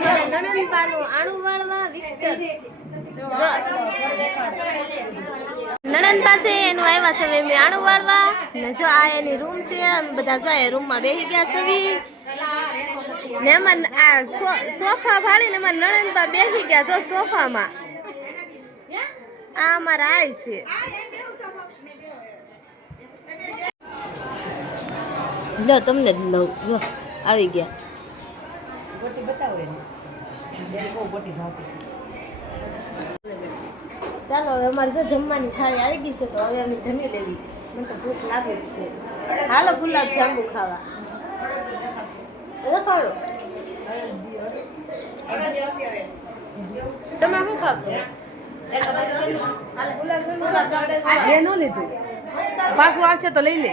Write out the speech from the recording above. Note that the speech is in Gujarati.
અમારા નણંદબાનું આણું વાળવા વિક્ટર નણંદબા છે એનું આવ્યા છે મેં આણું વાળવા ને જો આ એની રૂમ છે અમે બધા જાય રૂમમાં બેસી ગયા સવી ને એમાં આ સોફા ફાડીને એમાં નણંદબા બેસી ગયા જો સોફામાં આ અમારા આઈ છે લો તમને જ લઉં જો આવી ગયા ગોટી બતાવો એને બહુ ગોટી ભાવતી ચાલો હવે અમારે જો જમવાની થાળી આવી ગઈ છે તો હવે અમે જમી લેવી મને તો ભૂખ લાગે છે હાલો ગુલાબ જાંબુ ખાવા ખાડો તમે શું ખાશો એ ન લીધું પાછું આવશે તો લઈ લે